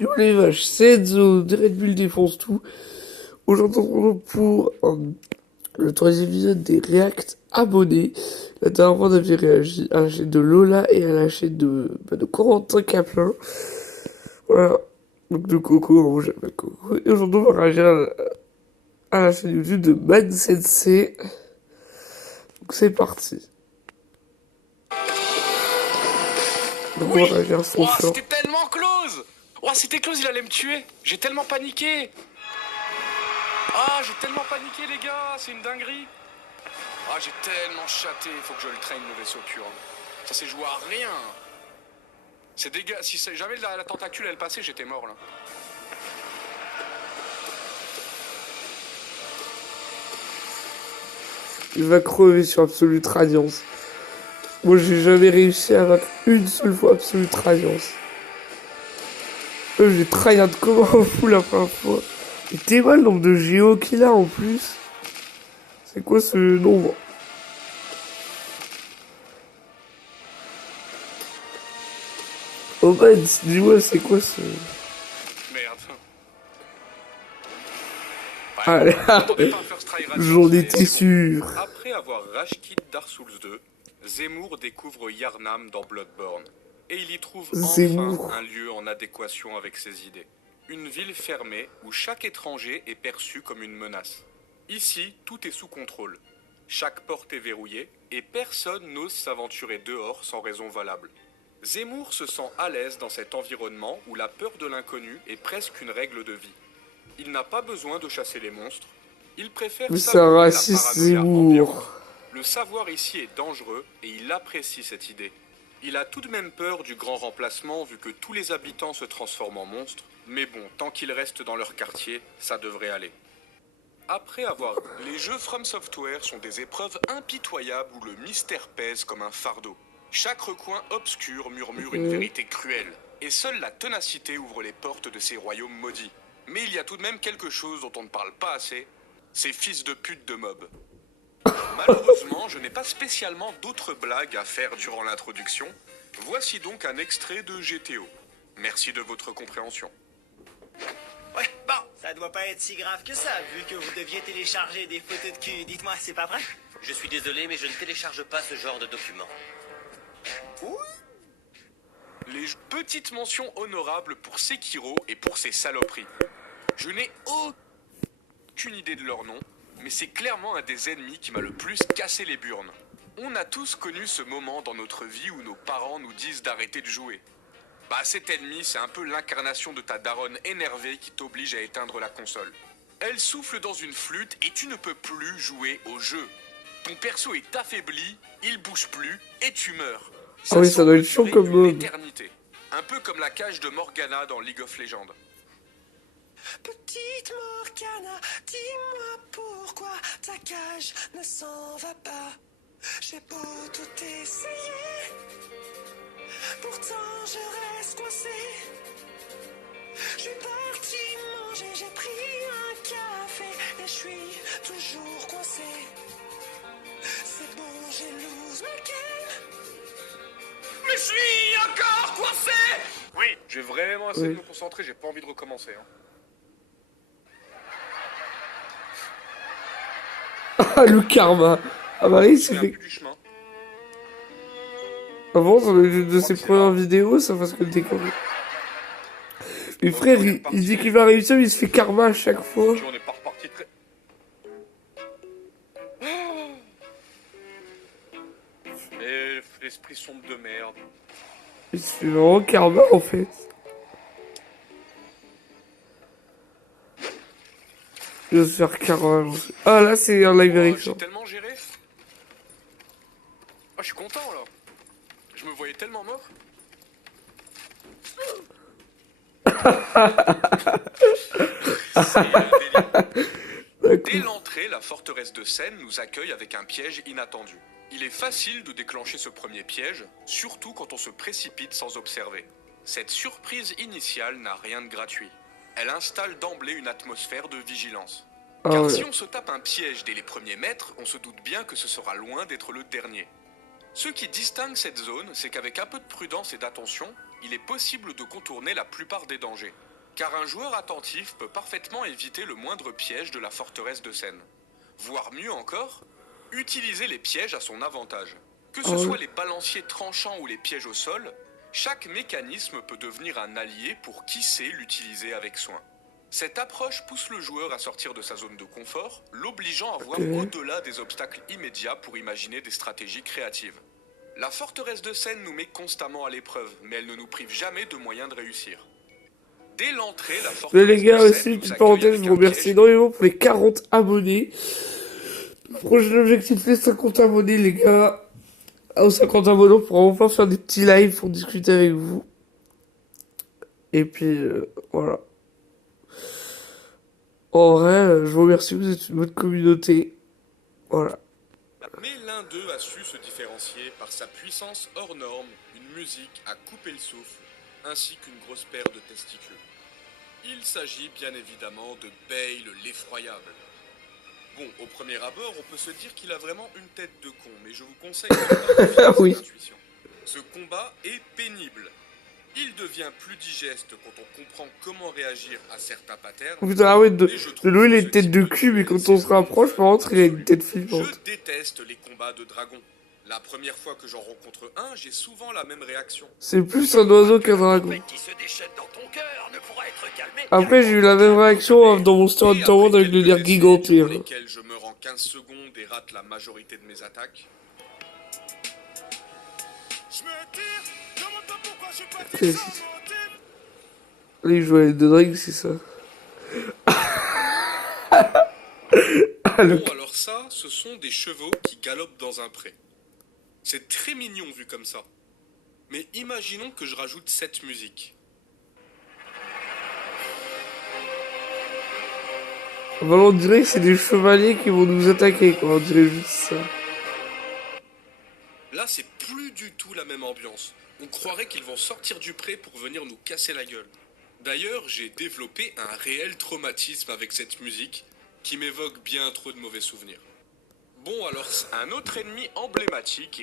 Yo les vaches, cette zone, Red Bull défonce tout. Aujourd'hui, on se retrouve pour le troisième épisode des React abonnés. La dernière fois, on avait réagi à la chaîne de Lola et à la chaîne de Corentin Caplin. Voilà. Donc de Coco, moi j'appelle Coco. Et aujourd'hui, on va réagir à la chaîne YouTube de Man Sensei. Donc c'est parti. Donc on va réagir à son Ouah, short. c'était tellement close. Ouah, c'était close, il allait me tuer. J'ai tellement paniqué. Ah, j'ai tellement paniqué, les gars, c'est une dinguerie. Ah, j'ai tellement chaté, faut que je le traîne, le vaisseau pur. Ça s'est joué à rien. C'est dégueu. Si jamais la tentacule elle passait, j'étais mort là. Il va crever sur Absolute Radiance. Moi, j'ai jamais réussi à vaincre une seule fois Absolute Radiance. J'ai tryhard comme un fou la première fois. Et t'es mal le nombre de géos qu'il a en plus. C'est quoi ce nombre? Oh man, dis-moi, c'est quoi ce... Merde. Allez, Attendez pas un first try radiant, j'en c'est étais bon. sûr. Après avoir rage-quit Dark Souls 2, Zemmour découvre Yharnam dans Bloodborne. Et il y trouve Zemmour. enfin un lieu en adéquation avec ses idées. Une ville fermée où chaque étranger est perçu comme une menace. Ici, tout est sous contrôle. Chaque porte est verrouillée et personne n'ose s'aventurer dehors sans raison valable. Zemmour se sent à l'aise dans cet environnement où la peur de l'inconnu est presque une règle de vie. Il n'a pas besoin de chasser les monstres. Il préfère Mais c'est un savourer la raciste, paranoïa Zemmour. ambiante. Le savoir ici est dangereux et il apprécie cette idée. Il a tout de même peur du grand remplacement vu que tous les habitants se transforment en monstres. Mais bon, tant qu'ils restent dans leur quartier, ça devrait aller. Après avoir... Les jeux From Software sont des épreuves impitoyables où le mystère pèse comme un fardeau. Chaque recoin obscur murmure une vérité cruelle. Et seule la ténacité ouvre les portes de ces royaumes maudits. Mais il y a tout de même quelque chose dont on ne parle pas assez. Ces fils de pute de mobs. Malheureusement, je n'ai pas spécialement d'autres blagues à faire durant l'introduction. Voici donc un extrait de GTO. Merci de votre compréhension. Ouais, bon, ça doit pas être si grave que ça, vu que vous deviez télécharger des photos de cul. Dites-moi, c'est pas vrai? Je suis désolé, mais je ne télécharge pas ce genre de document. Les petites mentions honorables pour Sekiro et pour ses saloperies. Je n'ai aucune idée de leur nom, mais c'est clairement un des ennemis qui m'a le plus cassé les burnes. On a tous connu ce moment dans notre vie où nos parents nous disent d'arrêter de jouer. Bah cet ennemi, c'est un peu l'incarnation de ta daronne énervée qui t'oblige à éteindre la console. Elle souffle dans une flûte et tu ne peux plus jouer au jeu. Ton perso est affaibli, il bouge plus et tu meurs. Ah oui, ça doit être semble chiant comme durer une mob. éternité. Un peu comme la cage de Morgana dans League of Legends. Petite Morgana, dis-moi pourquoi ta cage ne s'en va pas. J'ai beau tout essayer, pourtant je reste coincé. Je suis parti manger, j'ai pris un café et je suis toujours coincé. C'est bon, j'ai lose ma game. Mais je suis encore coincé. Oui. Je vais vraiment essayer de me concentrer, j'ai pas envie de recommencer. Ah, le karma. Ah bah oui, c'est Je fait... plus du chemin. Avant, dans une de ses premières vidéos, ça fasse que le décor. Mais frère, il dit qu'il va réussir, mais il se fait karma à chaque fois. Tu vois, on est pas reparti très... Et l'esprit sombre de merde. Il se fait vraiment karma en fait. Il va se faire karma. Ah là, c'est un live Oh, reaction. j'ai tellement géré. Ah, je suis content là. Je me voyais tellement mort. Dès l'entrée, la forteresse de Sen nous accueille avec un piège inattendu. Il est facile de déclencher ce premier piège, surtout quand on se précipite sans observer. Cette surprise initiale n'a rien de gratuit. Elle installe d'emblée une atmosphère de vigilance. Ah Car ouais. si on se tape un piège dès les premiers mètres, on se doute bien que ce sera loin d'être le dernier. Ce qui distingue cette zone, c'est qu'avec un peu de prudence et d'attention, il est possible de contourner la plupart des dangers. car un joueur attentif peut parfaitement éviter le moindre piège de la forteresse de Seine. Voire mieux encore, utiliser les pièges à son avantage. Que ce soit les balanciers tranchants ou les pièges au sol, chaque mécanisme peut devenir un allié pour qui sait l'utiliser avec soin. Cette approche pousse le joueur à sortir de sa zone de confort, l'obligeant à voir au-delà des obstacles immédiats pour imaginer des stratégies créatives. La forteresse de Seine nous met constamment à l'épreuve, mais elle ne nous prive jamais de moyens de réussir. Dès l'entrée, la Mais forteresse les gars, de Seine aussi, nous petite accueille parenthèse, avec je un vous remercie piège. énormément pour les 40 abonnés. Le prochain objectif, les 50 abonnés, les gars. Aux 50 abonnés, on pourra enfin faire des petits lives pour discuter avec vous. Et puis, voilà. En vrai, je vous remercie, vous êtes une bonne communauté. Voilà. Mais l'un d'eux a su se différencier par sa puissance hors norme, une musique à couper le souffle, ainsi qu'une grosse paire de testicules. Il s'agit bien évidemment de Bale l'effroyable. Bon, au premier abord, on peut se dire qu'il a vraiment une tête de con, mais je vous conseille de ne pas Ah oui. cette intuition. Ce combat est pénible. Il devient plus digeste quand on comprend comment réagir à certains patterns. Putain, ah ouais, Mais je de trouve louer que les ce têtes type de de cul, mais duel, quand on c'est se rapproche, par contre, il a une tête absolu. flippante. Je déteste les combats de dragons. La première fois que j'en rencontre un, j'ai souvent la même réaction. C'est plus un oiseau qu'un dragon. Qui se déchaîne dans ton cœur ne pourra être calmé. Après, j'ai eu la même réaction dans mon Monster Et Hunter après World avec le quelques nerf essais giganté. durant Hein. lesquels je meurs en 15 secondes et rate la majorité de mes attaques. Je me tire, demande pas pourquoi je suis parti Ok. sans motif. Là, il joue à Elden Ring, c'est ça. Ah, le... Bon, alors ça, ce sont des chevaux qui galopent dans un pré. C'est très mignon vu comme ça. Mais imaginons que je rajoute cette musique. Voilà, on dirait que c'est des chevaliers qui vont nous attaquer, quoi. On dirait juste ça. Là, c'est plus du tout la même ambiance. On croirait qu'ils vont sortir du pré pour venir nous casser la gueule. D'ailleurs, j'ai développé un réel traumatisme avec cette musique qui m'évoque bien trop de mauvais souvenirs. Bon, alors, un autre ennemi emblématique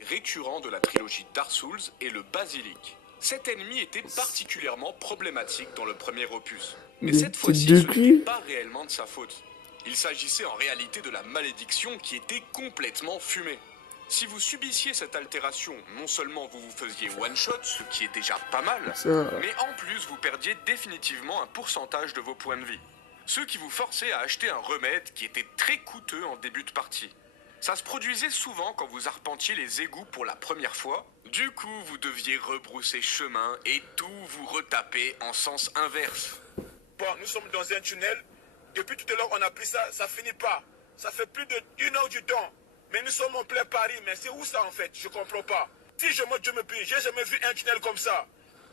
et récurrent de la trilogie Dark Souls est le basilic. Cet ennemi était particulièrement problématique dans le premier opus. Mais Des cette fois-ci, têtes de ce cul. n'était pas réellement de sa faute. Il s'agissait en réalité de la malédiction qui était complètement fumée. Si vous subissiez cette altération, non seulement vous vous faisiez one-shot, ce qui est déjà pas mal, Ça... mais en plus vous perdiez définitivement un pourcentage de vos points de vie. Ce qui vous forçait à acheter un remède qui était très coûteux en début de partie. Ça se produisait souvent quand vous arpentiez les égouts pour la première fois. Du coup, vous deviez rebrousser chemin et tout vous retaper en sens inverse. Bon, nous sommes dans un tunnel. Depuis tout à l'heure, on a pris ça, ça finit pas. Ça fait plus d'une heure du temps. Mais nous sommes en plein Paris. Mais c'est où ça en fait? Je comprends pas. Si je monte, je me plie. J'ai jamais vu un tunnel comme ça.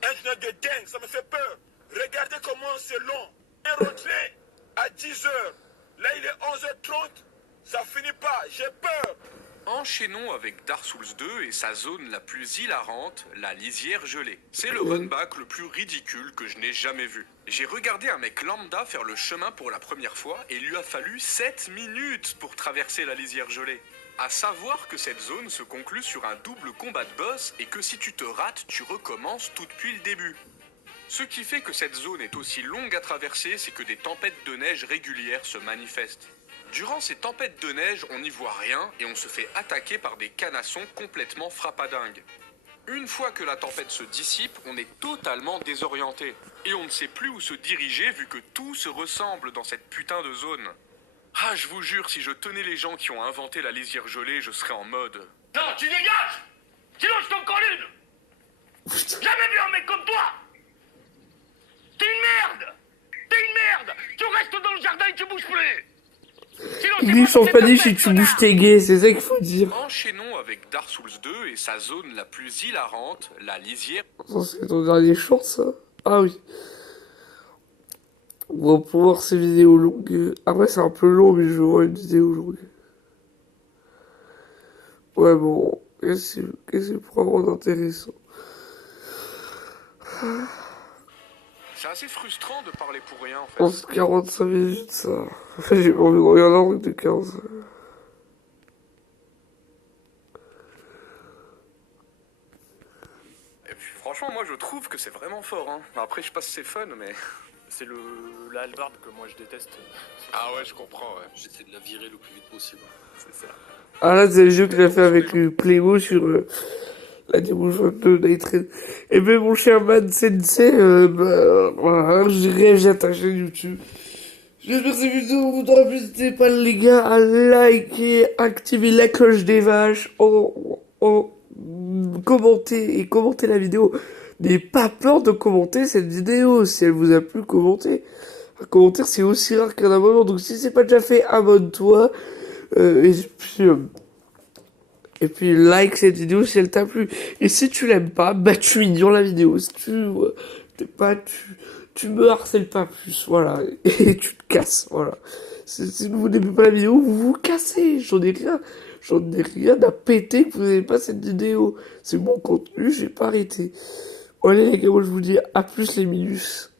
Un tunnel de dingue, ça me fait peur. Regardez comment c'est long. Un retrait à 10 heures. Là, il est 11h30. Ça finit pas. J'ai peur. Enchaînons avec Dark Souls 2 et sa zone la plus hilarante, la lisière gelée. C'est le runback le plus ridicule que je n'ai jamais vu. J'ai regardé un mec lambda faire le chemin pour la première fois et il lui a fallu 7 minutes pour traverser la lisière gelée. À savoir que cette zone se conclut sur un double combat de boss et que si tu te rates, tu recommences tout depuis le début. Ce qui fait que cette zone est aussi longue à traverser, c'est que des tempêtes de neige régulières se manifestent. Durant ces tempêtes de neige, on n'y voit rien et on se fait attaquer par des canassons complètement frappadingues. Une fois que la tempête se dissipe, on est totalement désorienté. Et on ne sait plus où se diriger vu que tout se ressemble dans cette putain de zone. Ah, je vous jure, si je tenais les gens qui ont inventé la lisière gelée, je serais en mode... Non, tu dégages! Sinon je t'en colle une! Jamais vu un mec comme toi! T'es une merde! T'es une merde! Tu restes dans le jardin et tu bouges plus! Sinon, Il dit, change pas d'île si tu bouges tes gays, c'est ça qu'il faut dire. Enchaînons avec Dark Souls 2 et sa zone la plus hilarante, la lisière... Ça, c'est ton dernier short, ça? Ah oui. On va pouvoir ces vidéos longues. Après, c'est un peu long, mais je vais voir une vidéo longue. Ouais, bon. Qu'est-ce que c'est pour avoir d'intéressant? C'est assez frustrant de parler pour rien en Je fait. pense 45 minutes, ça. En fait, j'ai pas envie de regarder un truc de 15. Et puis franchement... franchement, moi je trouve que c'est vraiment fort. Hein. Après, je sais pas si c'est fun, mais. C'est la hallebarde que moi je déteste. Ah ouais, je comprends, ouais. J'essaie de la virer le plus vite possible. C'est ça. Ah là, c'est le jeu qu'il a fait avec Playmo sur la démo de Night Raid. Et ben mon cher Man Sensei, voilà, je rêve, j'ai ta chaîne YouTube. J'espère que cette vidéo vous aura plu. N'hésitez pas les gars à liker, activer la cloche des vaches, commenter et commenter la vidéo. N'ayez pas peur de commenter cette vidéo si elle vous a plu. Commenter. Un commentaire c'est aussi rare qu'un abonnement, donc si c'est pas déjà fait, abonne-toi. Et puis like cette vidéo si elle t'a plu. Et si tu l'aimes pas, bah tu ignores la vidéo. Si tu me harcèles pas plus, voilà. Et tu te casses, voilà. Si vous n'aimez pas la vidéo, vous vous cassez. J'en ai rien à péter que vous n'aimez pas cette vidéo. C'est mon contenu, j'ai pas arrêté. Bon, allez les gars, moi je vous dis à plus les minus.